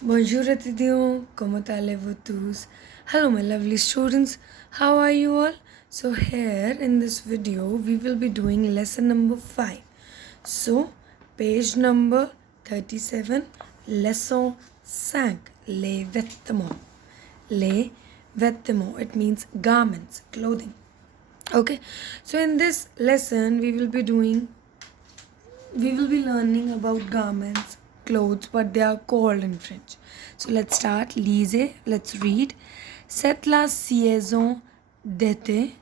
Bonjour étudiants, comment allez-vous tous? Hello my lovely students, how are you all? So here in this video we will be doing lesson number 5. So page number 37, Leçon 5, les vêtements. Les vêtements, it means garments, clothing. Okay, so in this lesson we will be learning about garments, clothes, what they are called in French. So let's start. Lisez, let's read. C'est la saison d'été.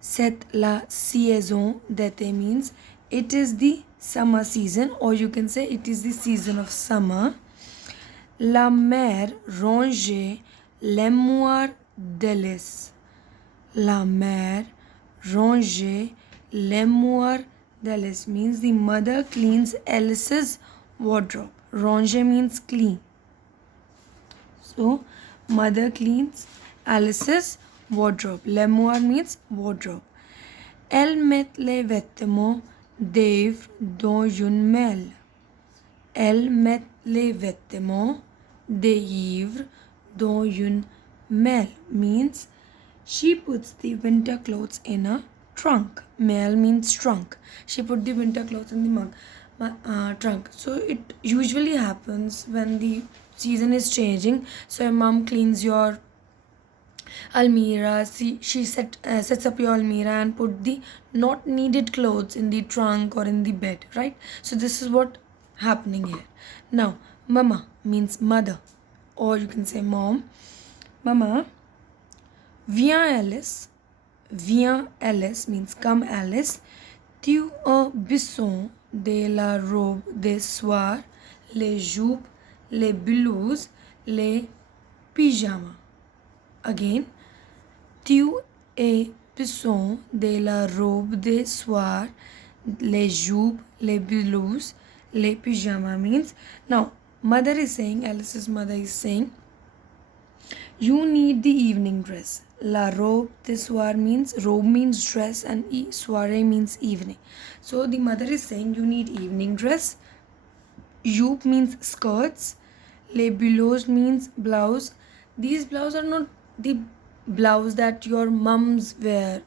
C'est la saison d'été means it is the summer season, or you can say it is the season of summer. La mer ronge l'émoire d'Alice. La mer ronge l'émoire d'Alice means the mother cleans Alice's wardrobe. Ranger means clean. So, mother cleans Alice's wardrobe. L'émoire means wardrobe. Elle met les vêtements d'Èvre dans une mêle. Elle met les vêtements d'Èvre dans une mêle means she puts the winter clothes in a trunk. Mêle means trunk. She put the winter clothes in the trunk. So it usually happens when the season is changing. So your mom cleans your almirah. She sets up your almirah and put the not needed clothes in the trunk or in the bed, right? So this is what happening here. Now, mama means mother, or you can say mom. Mama, viens Alice. Viens Alice means come Alice. Tu as besoin de la robe de soir, les jupes, les blouses, les pyjamas. Again, tu as besoin de la robe de soir, les jupes, les blouses, les pyjamas means. Now, mother is saying, Alice's mother is saying, you need the evening dress. La robe de soir means robe means dress and soiree means evening. So the mother is saying you need evening dress. Jupe means skirts. Les blouses means blouse. These blouses are not the blouse that your mums wear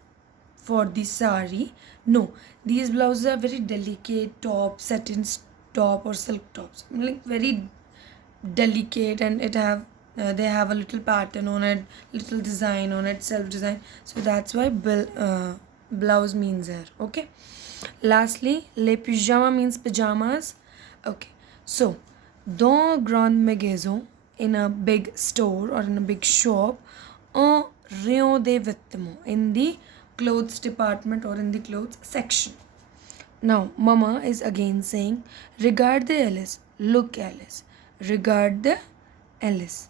for the sari. No, these blouses are very delicate top, satin top or silk tops. Like very delicate, and they have a little pattern on it, little design on it, self design. So that's why blouse means there. Okay, lastly, les pyjama means pajamas. Okay, so dans grand magasin, in a big store or in a big shop, un rayon des vêtements, in the clothes department or in the clothes section. Now mama is again saying, regarde Alice, look Alice, regarde Alice.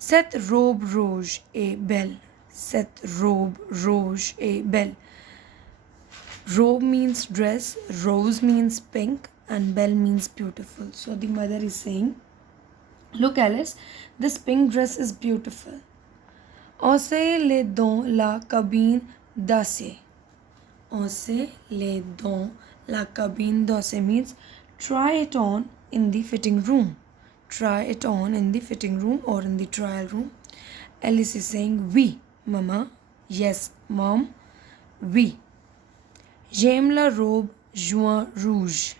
Cette robe rouge est belle. Cette robe rouge est belle. Robe means dress, rose means pink, and belle means beautiful. So the mother is saying, look Alice, this pink dress is beautiful. Enseigne-les dans la cabine d'essai. Enseigne-les dans la cabine d'essai means try it on in the fitting room. Try it on in the fitting room or in the trial room. Alice is saying, oui, mama. Yes, mom. Oui. J'aime la robe jaune rouge.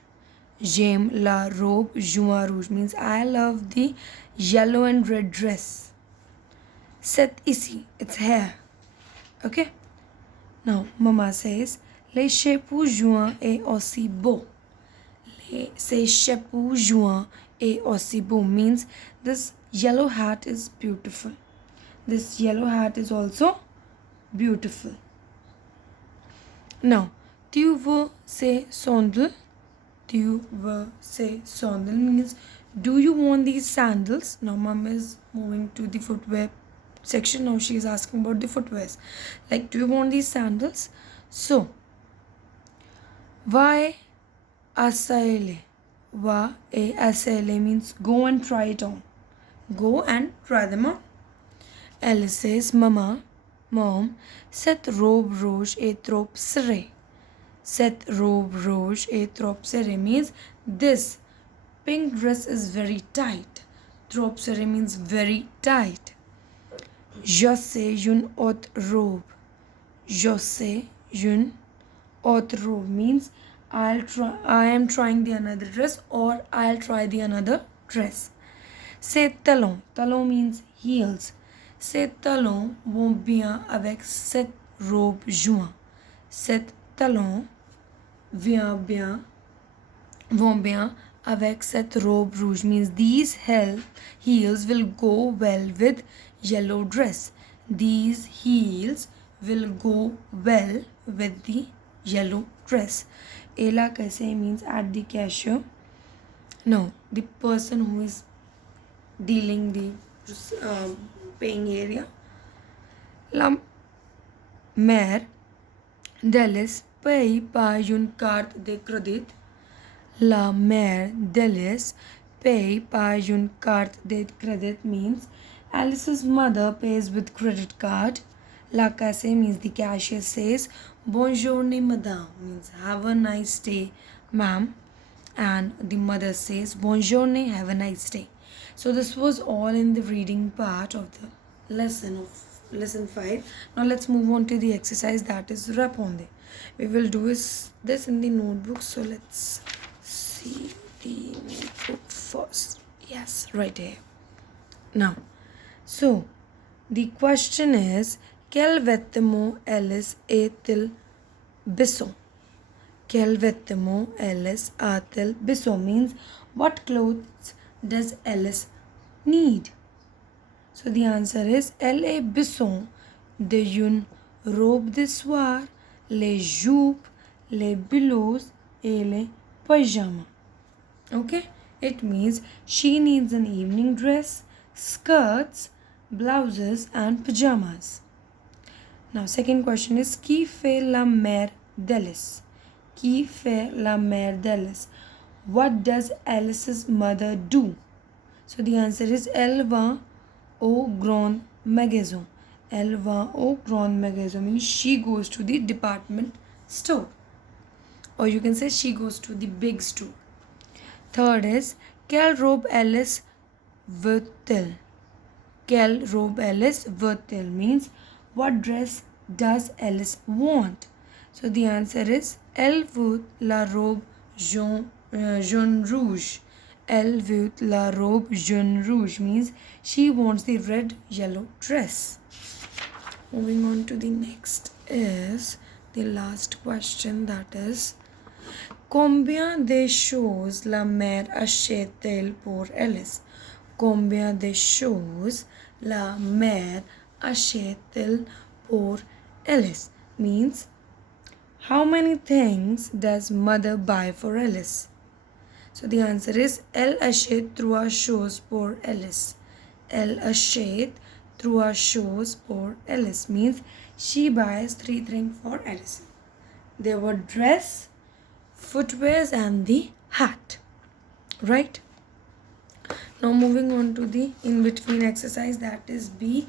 J'aime la robe jaune rouge means I love the yellow and red dress. C'est ici. It's here. Okay? Now, mama says, les chapeaux jaunes est aussi beau. Ces chapeaux jaunes est aussi beau means this yellow hat is beautiful. This yellow hat is also beautiful. Now, tu veux ces sandals? Tu veux ces sandals means do you want these sandals? Now, mom is moving to the footwear section. Now she is asking about the footwears. Like, do you want these sandals? So, why essayer? Va et essayer means go and try it on. Go and try them on. Alice says, Mama, Mom, cette robe rouge est trop serrée. Cette robe rouge est trop serrée means this pink dress is very tight. trop serré means very tight. Je sais une autre robe. Je sais une autre robe means I am trying the another dress, or I'll try the another dress. Ces talons. Talons means heels. Ces talons vont bien avec cette robe jaune. Ces talons vont bien avec cette robe rouge means these heels will go well with yellow dress. These heels will go well with the yellow dress. Ela kaise means at the cashier. No, the person who is dealing the paying area. La mère d'Alice paye par une carte de crédit. La mère d'Alice paye par une carte de crédit means Alice's mother pays with credit card. La caisse means the cashier says bonjour madame means have a nice day ma'am, and the mother says bonjour have a nice day. So this was all in the reading part of the lesson 5. Now let's move on to the exercise, that is répondez. We will do this in the notebook. So let's see the notebook first. Yes, right here. Now, so the question is quel vêtement Alice a-t-il besoin? Quel vêtement Alice a-t-il besoin means what clothes does Alice need? So the answer is elle a besoin d'une robe de soir, les jupes, les blouses et les pyjamas. Okay, it means she needs an evening dress, skirts, blouses and pajamas. Now second question is qui fait la mère d'Alice? Qui fait la mère d'Alice? What does Alice's mother do? So the answer is elle va au grand magasin. Elle va au grand magasin means she goes to the department store, or you can say she goes to the big store. Third is quelle robe Alice veut-elle? Quelle robe Alice veut-elle means what dress does Alice want? So the answer is elle veut la robe jaune rouge. Elle veut la robe jaune rouge means she wants the red yellow dress. Moving on to the next is the last question, that is combien de choses la mère achète-t-elle pour Alice? Combien de choses la mère achète-t-elle pour Alice means how many things does mother buy for Alice? So the answer is elle achète 3 choses pour Alice. Elle achète 3 choses pour Alice means she buys 3 things for Alice. They were dress, footwears and the hat. Right? Now moving on to the in-between exercise, that is B.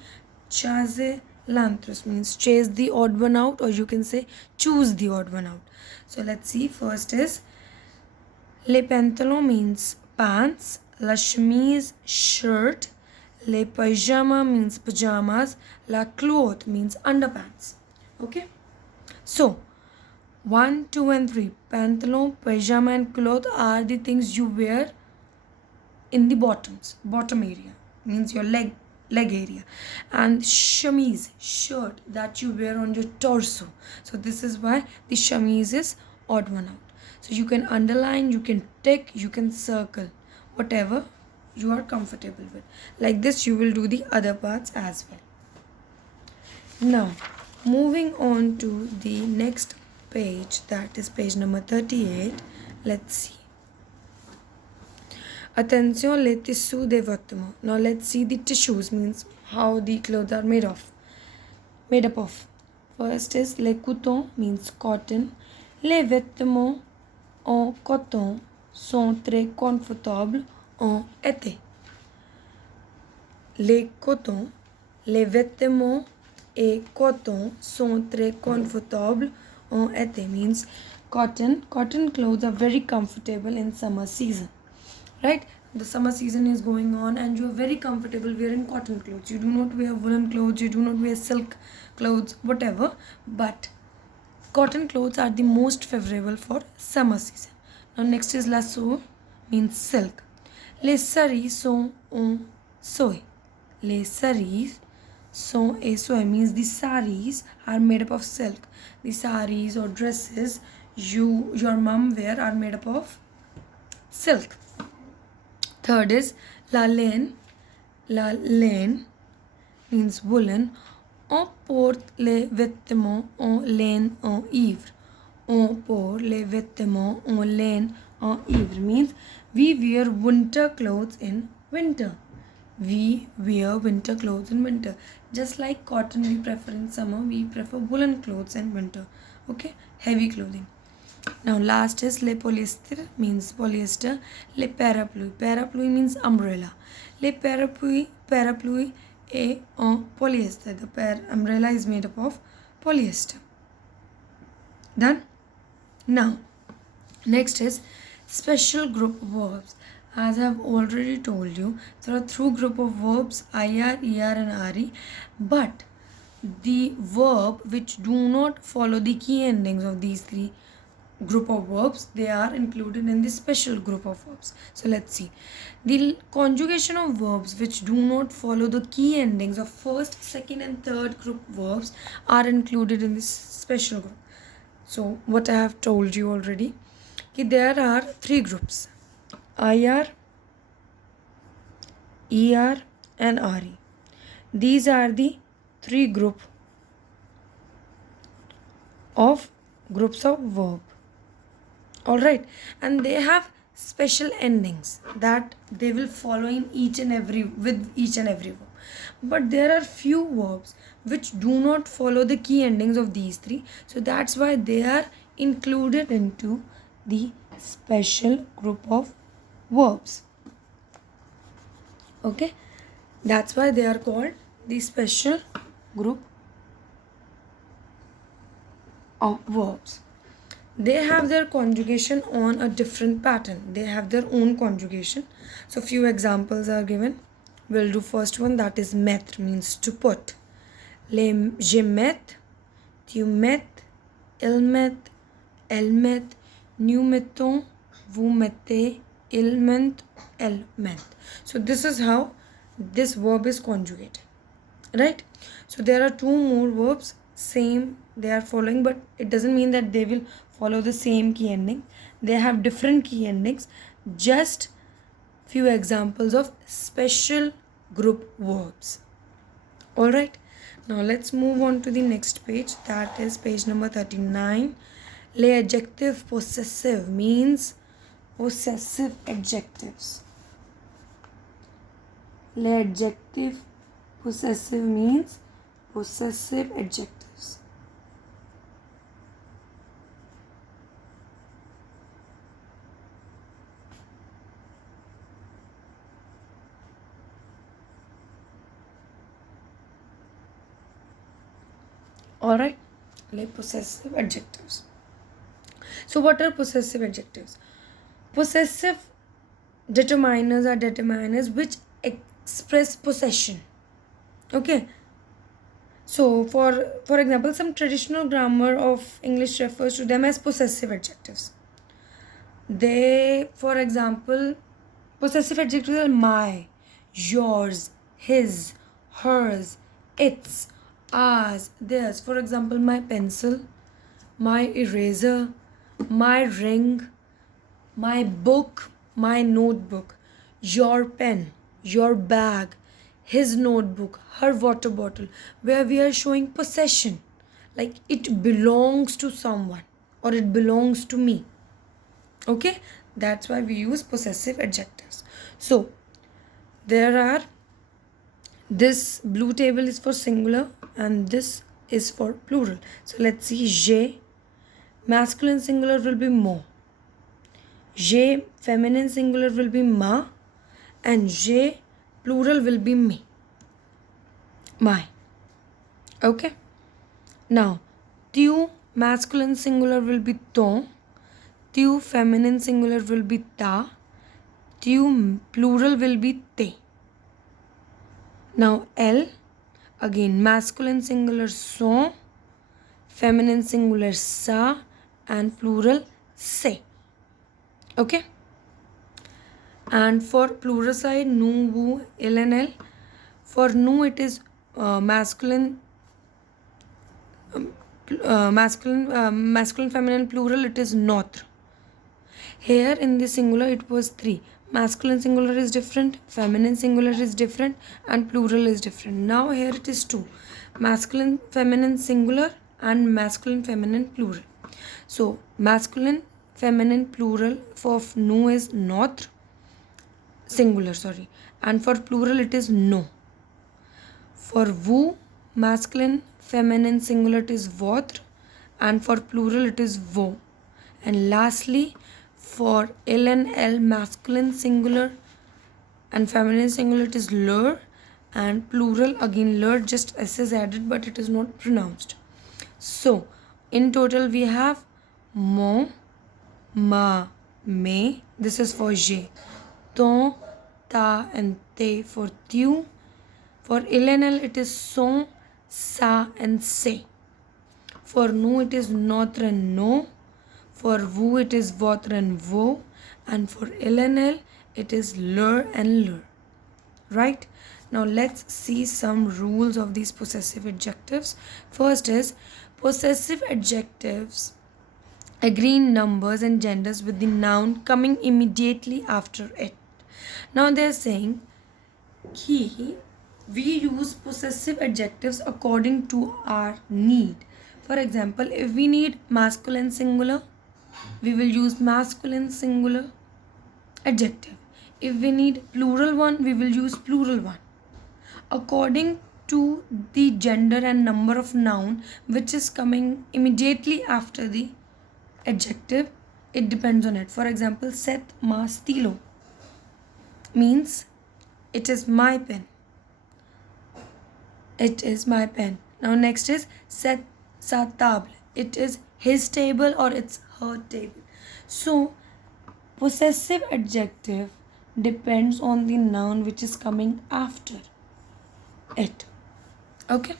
Chase l'anthros means chase the odd one out, or you can say choose the odd one out. So let's see. First is les pantalons means pants, la chemise shirt, les pyjama means pajamas, la cloth means underpants. Okay, so 1, 2 and 3, pantalon, pyjama and cloth are the things you wear in the bottom area means your leg area, and chemise shirt that you wear on your torso. So this is why the chemise is odd one out. So you can underline, you can tick, you can circle, whatever you are comfortable with. Like this you will do the other parts as well. Now moving on to the next page, that is page number 38. Let's see. Attention les tissus des vêtements. Now let's see the tissues means how the clothes are made up of. First is les coutons means cotton. Les vêtements en coton sont très confortables en été. Les vêtements et coton sont très confortables en été means cotton clothes are very comfortable in summer season. Right? the summer season is going on and you are very comfortable wearing cotton clothes. You do not wear woolen clothes, you do not wear silk clothes, whatever, but cotton clothes are the most favorable for summer season. Now next is Leçon, means silk. Les saris sont en soie. Les saris sont en soie means the saris are made up of silk. The saris or dresses your mom wear are made up of silk. Third is la laine. La laine means woolen. On porte les vêtements en laine en ivre. On porte les vêtements en laine en ivre means we wear winter clothes in winter. We wear winter clothes in winter. Just like cotton we prefer in summer, we prefer woolen clothes in winter. Okay, heavy clothing. Now last is le polyester means polyester. Le parapluie. Parapluie means umbrella. Le parapluie est en polyester. The umbrella is made up of polyester. Done? Now next is special group verbs. As I have already told you, there are three group of verbs, IR, ER and RE, but the verb which do not follow the key endings of these three group of verbs, they are included in the special group of verbs. So let's see. The conjugation of verbs which do not follow the key endings of first, second and third group verbs are included in this special group. So what I have told you already, there are three groups, IR, ER and RE. These are the three groups of verb. Alright, and they have special endings that they will follow in each and every verb. But there are few verbs which do not follow the key endings of these three, so that's why they are included into the special group of verbs. Okay, that's why they are called the special group of verbs. They have their conjugation on a different pattern. They have their own conjugation. So few examples are given. We'll do first one, that is mettre, means to put. Je mette, tu mettes, il mette, elle mette, nous mettons, vous mettez, il ment, elle ment. So this is how this verb is conjugated, right? So there are two more verbs, same they are following, but it doesn't mean that they will follow the same key ending. They have different key endings. Just few examples of special group verbs. Alright, now let's move on to the next page, that is page number 39. Les adjectifs possessive means possessive adjectives. Les adjectifs possessive means possessive adjectives. Alright, les possessive adjectives. So what are possessive adjectives? Possessive determiners are determiners which express possession. Okay. So for example, some traditional grammar of English refers to them as possessive adjectives. They, for example, possessive adjectives are my, yours, his, hers, its, ours, theirs. For example, my pencil, my eraser, my ring, my book, my notebook, your pen, your bag, his notebook, her water bottle, where we are showing possession, like it belongs to someone or it belongs to me. Okay, that's why we use possessive adjectives. So there are, this blue table is for singular and this is for plural. So let's see. Je, masculine singular will be mo. Je, feminine singular will be ma. And je, plural will be me, my. Okay. Now, tu, masculine singular will be ton. Tu, feminine singular will be ta. Tu, plural will be te. Now L, again masculine singular son, feminine singular sa, and plural se. Okay. And for plural side, nu, wu, il and el. For nu it is masculine feminine plural, it is notre. Here in the singular it was 3. Masculine singular is different, feminine singular is different, and plural is different. Now here it is 2. Masculine feminine singular and masculine feminine plural. So masculine feminine plural for nu is notre, singular, sorry, and for plural it is no. For wu, masculine feminine singular it is votre, and for plural it is vo. And lastly, for il and el, masculine singular and feminine singular it is leur, and plural again leur, just s is added but it is not pronounced. So in total we have mon, ma, me, this is for je, ton, ta and te for tu. For il and el it is son, sa and se. For nu it is notre and no. For wu it is votre and vo. And for il and el it is leur and leur. Right? Now let's see some rules of these possessive adjectives. First is, possessive adjectives agree in numbers and genders with the noun coming immediately after it. Now they are saying we use possessive adjectives according to our need. For example, if we need masculine singular, we will use masculine singular adjective. If we need plural one, we will use plural one. According to the gender and number of noun which is coming immediately after the adjective, it depends on it. For example, set ma stilo means it is my pen. It is my pen. Now next is set sa table. It is his table or it's her table. So possessive adjective depends on the noun which is coming after it. Okay.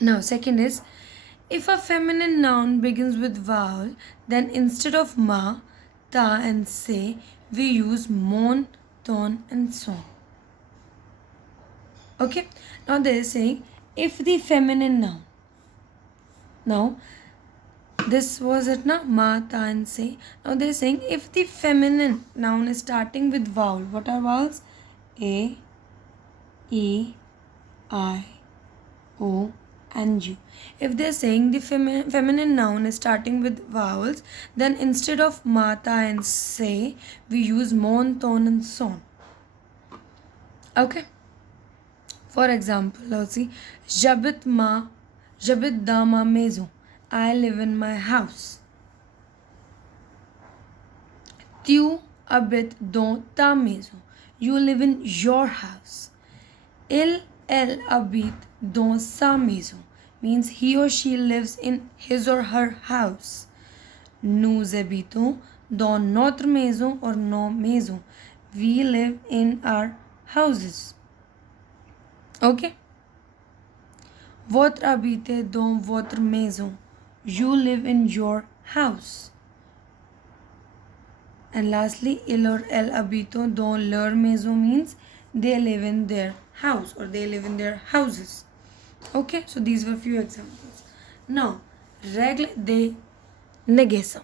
Now second is, if a feminine noun begins with vowel, then instead of ma, ta and se, we use mon, ton and son. Okay. Now they are saying, if the feminine noun, now this was it na, ma, ta and se. Now they are saying, if the feminine noun is starting with vowel, what are vowels? A, E, I, O and U. If they are saying the feminine noun is starting with vowels, then instead of ma, ta and se, we use mon, ton and son. Okay. For example, let's see, j'habite dans ma maison. I live in my house. Tu habites dans ta maison. You live in your house. Elle habite dans sa maison means he or she lives in his or her house. Nous habitons dans notre maison or nos maisons. We live in our houses. Okay. Votre habite dans votre maison. You live in your house. And lastly, il or elle habitent dans leur maison means they live in their house or they live in their houses. Okay, so these were few examples. Now, règle de négation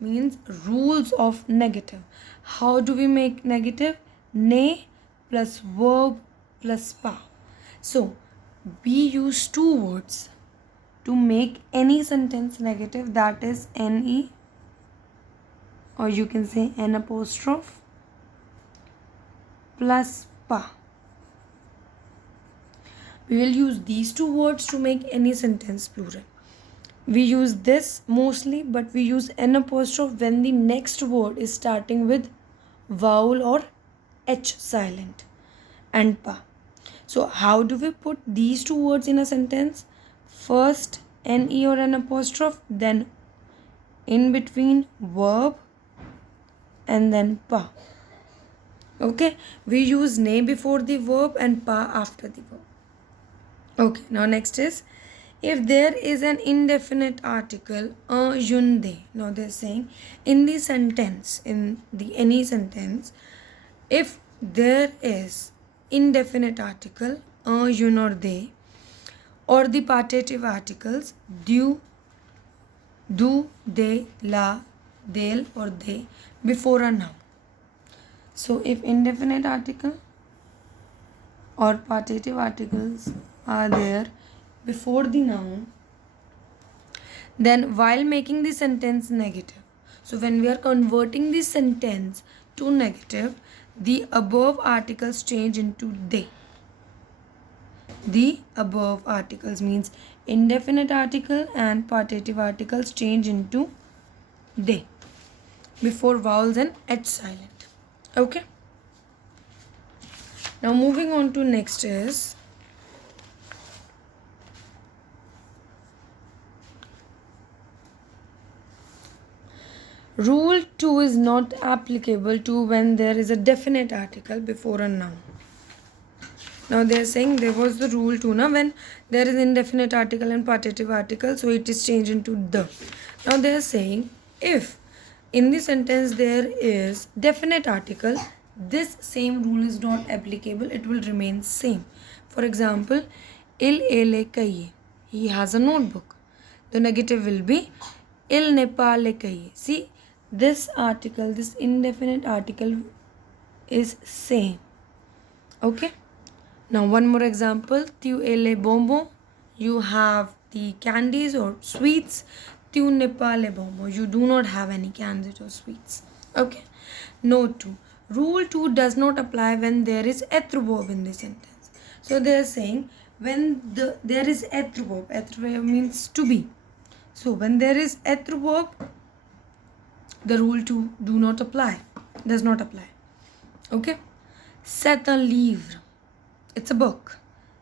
means rules of negative. How do we make negative? Ne plus verb plus pas. So we use two words to make any sentence negative, that is ne, or you can say n apostrophe plus pas. We will use these two words to make any sentence plural. We use this mostly, but we use n apostrophe when the next word is starting with vowel or h silent and pa. So how do we put these two words in a sentence? First ne or n apostrophe, then in between verb and then pa. Okay, we use ne before the verb and pa after the verb. Okay, now next is if there is an indefinite article, yun de. Now they're saying in the sentence, in the any sentence, if there is indefinite article, yun or they, or the partitive articles, do, they, la, they'll or they before a noun. So if indefinite article or partitive articles are there before the noun, then while making the sentence negative, so when we are converting the sentence to negative, the above articles change into they. The above articles means indefinite article and partitive articles change into they before vowels and h silent. Okay, now moving on to next is rule 2 is not applicable to when there is a definite article before a noun. Now they are saying there was the rule 2 now when there is indefinite article and partitive article, so it is changed into the. Now they are saying if in the sentence there is definite article, this same rule is not applicable, it will remain same. For example, il ele kaiye, he has a notebook. The negative will be il ne parle kaiye. See, this article, this indefinite article is same. Okay, now one more example, tu ele bonbon, you have the candies or sweets. Tu ne parle bonbon, you do not have any candies or sweets. Okay, note 2, rule 2 does not apply when there is être verb in the sentence. So they are saying when there is être verb means to be. So when there is être verb, the rule 2 do not apply, does not apply. Okay, c'est un livre, it's a book.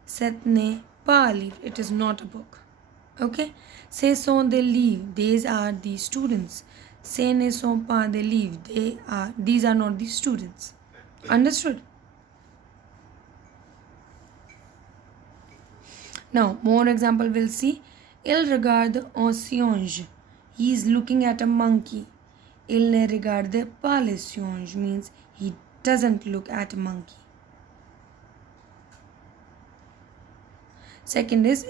Ce n'est pas un livre, it is not a book. Okay, ce sont des livres, these are the students. Ce ne sont pas des livres, these are not the students. Understood? Now more example we'll see. Il regarde un singe, he is looking at a monkey. Il ne regarde pas le singe means he doesn't look at a monkey. Second is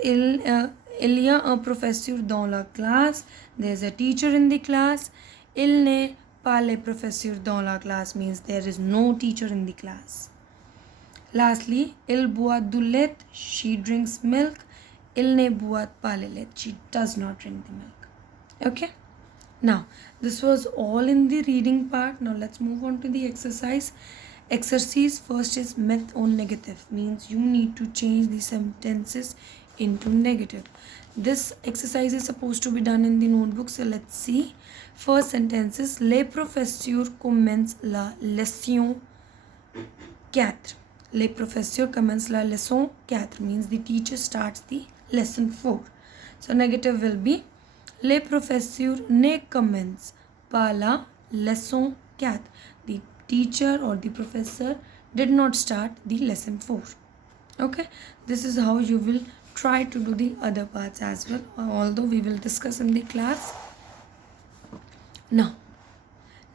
il y a un professeur dans la classe, there is a teacher in the class. Il n'est pas le professeur dans la classe means there is no teacher in the class. Lastly, il boit du lait, she drinks milk. Il ne boit pas le lait, she does not drink the milk. Okay, now this was all in the reading part. Now let's move on to the exercise. Exercise first is myth on negative, means you need to change the sentences into negative. This exercise is supposed to be done in the notebook, so let's see. First sentence is le professeur commence la leçon 4. Le professeur commence la leçon 4 means the teacher starts the lesson 4. So negative will be le professeur ne commence pas la leçon 4. The teacher or the professor did not start the lesson 4. Okay, this is how you will try to do the other parts as well, although we will discuss in the class. Now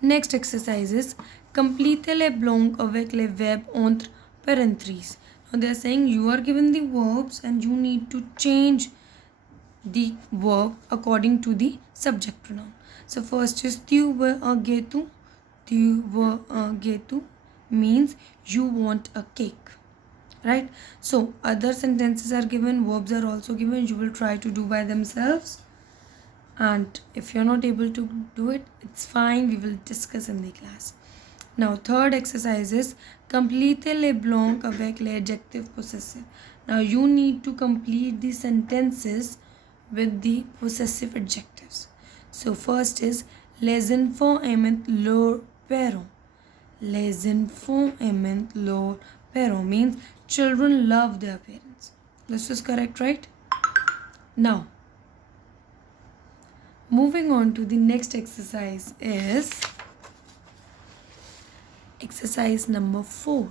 next exercise is complétez les blancs avec les verbes entre parenthèses. Now they are saying you are given the verbs and you need to change the verb according to the subject pronoun. So first is tu veux un gâteau. Tu veux un gâteau means you want a cake, right? So other sentences are given, verbs are also given, you will try to do by themselves, and if you're not able to do it, it's fine, we will discuss in the class. Now third exercise is complétez les blancs avec les adjectifs possessive. Now you need to complete the sentences with the possessive adjectives. So first is les enfants aiment leur parents. Les enfants aiment leur parents means children love their parents. This is correct, right? Now moving on to the next exercise is Exercise number 4.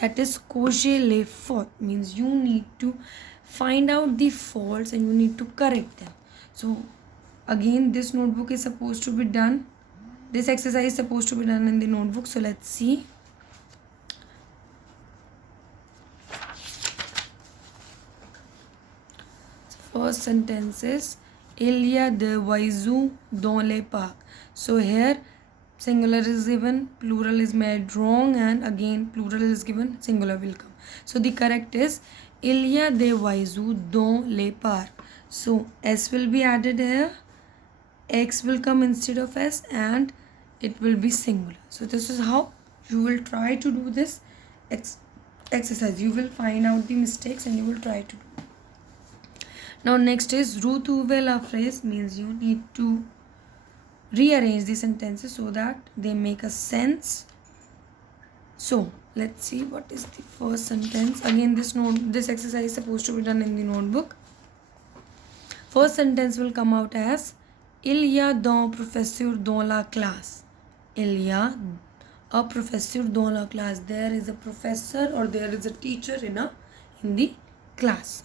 That is corriger les fautes, means you need to find out the faults and you need to correct them. So again, this notebook is supposed to be done. This exercise is supposed to be done in the notebook. So let's see. First sentence is Il y a des oiseaux dans les parcs. So here singular is given, plural is made wrong, and again plural is given, singular will come. So the correct is Il y a des oiseaux dans les parcs. So S will be added here, X will come instead of S, and it will be singular. So this is how you will try to do this exercise. You will find out the mistakes and you will try to do. Now next is retrouver la phrase, means you need to rearrange the sentences so that they make a sense. So let's see what is the first sentence. Again, this exercise is supposed to be done in the notebook. First sentence will come out as Il y a un professeur dans la classe. Il y a a professeur dans la classe. There is a professor or there is a teacher in the class.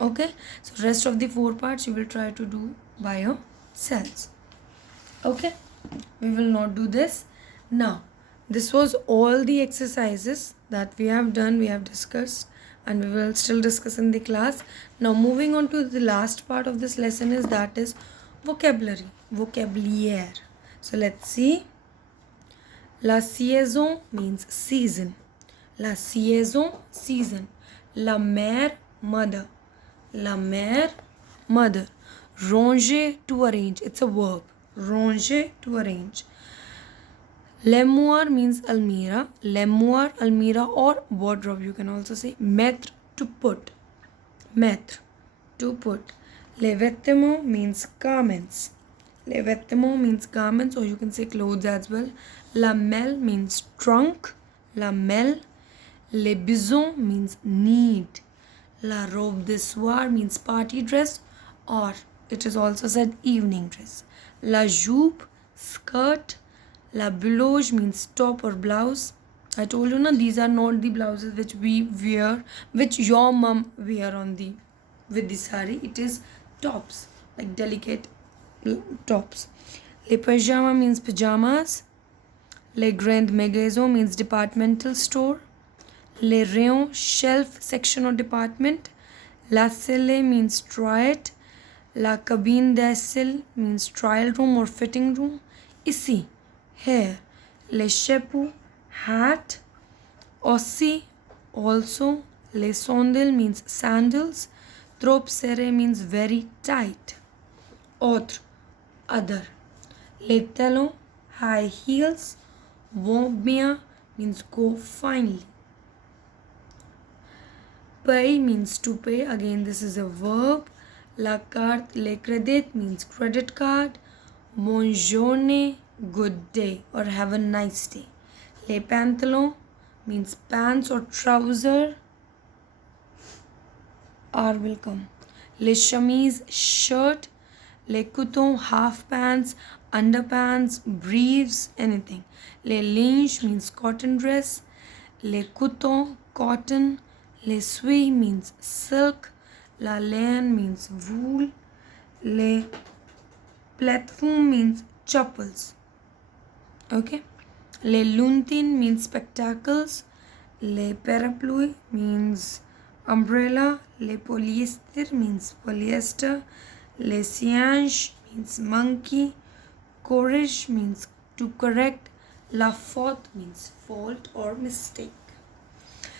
Okay, so rest of the 4 parts you will try to do by yourselves. Okay, we will not do this now. This was all the exercises that we have done, we have discussed, and we will still discuss in the class. Now moving on to the last part of this lesson is that is vocabulary, vocabulaire. So let's see. La saison means season. La saison, season. La mère, mother. La mère, mother. Ranger, to arrange. It's a verb. Ranger, to arrange. L'armoire means almirah. L'armoire, almirah, or wardrobe you can also say. Mettre, to put. Mettre, to put. Les vêtements means garments. Les vêtements means garments, or you can say clothes as well. La malle means trunk. La malle. Les besoins means need. La robe de soir means party dress, or it is also said evening dress. La jupe, skirt. La blouse means top or blouse. I told you these are not the blouses which we wear, which your mom wear with the sari. It is tops, like delicate tops. Le pajama means pajamas. Le grand magasin means departmental store. Le rayon, shelf, section or department. La salle means toilet. La cabine d'essai means trial room or fitting room. Ici, here. Le chapeau, hat. Aussi, also. Les sandales means sandals. Trop serré means very tight. Autre, other. Les talons, high heels. Vont bien means go finely. Pay means to pay. Again, this is a verb. La carte, le credit means credit card. Bonne journée, good day or have a nice day. Les pantalons means pants or trouser. R will come. Les chemises, shirt. Les coutons, half pants, underpants, briefs, anything. Les linge means cotton dress. Les coutons, cotton. Les suie means silk. La laine means wool. Les plateformes means chapels. Okay. Les lunettes means spectacles. Les parapluies means umbrella. Les polyester means polyester. Les singes means monkey. Corrige means to correct. La faute means fault or mistake.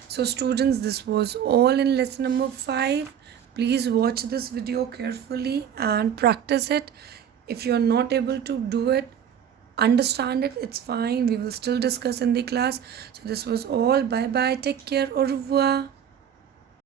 So students, this was all in lesson number 5. Please watch this video carefully and practice it. If you are not able to do it, understand it, it's fine. We will still discuss in the class. So this was all. Bye bye. Take care. Au revoir.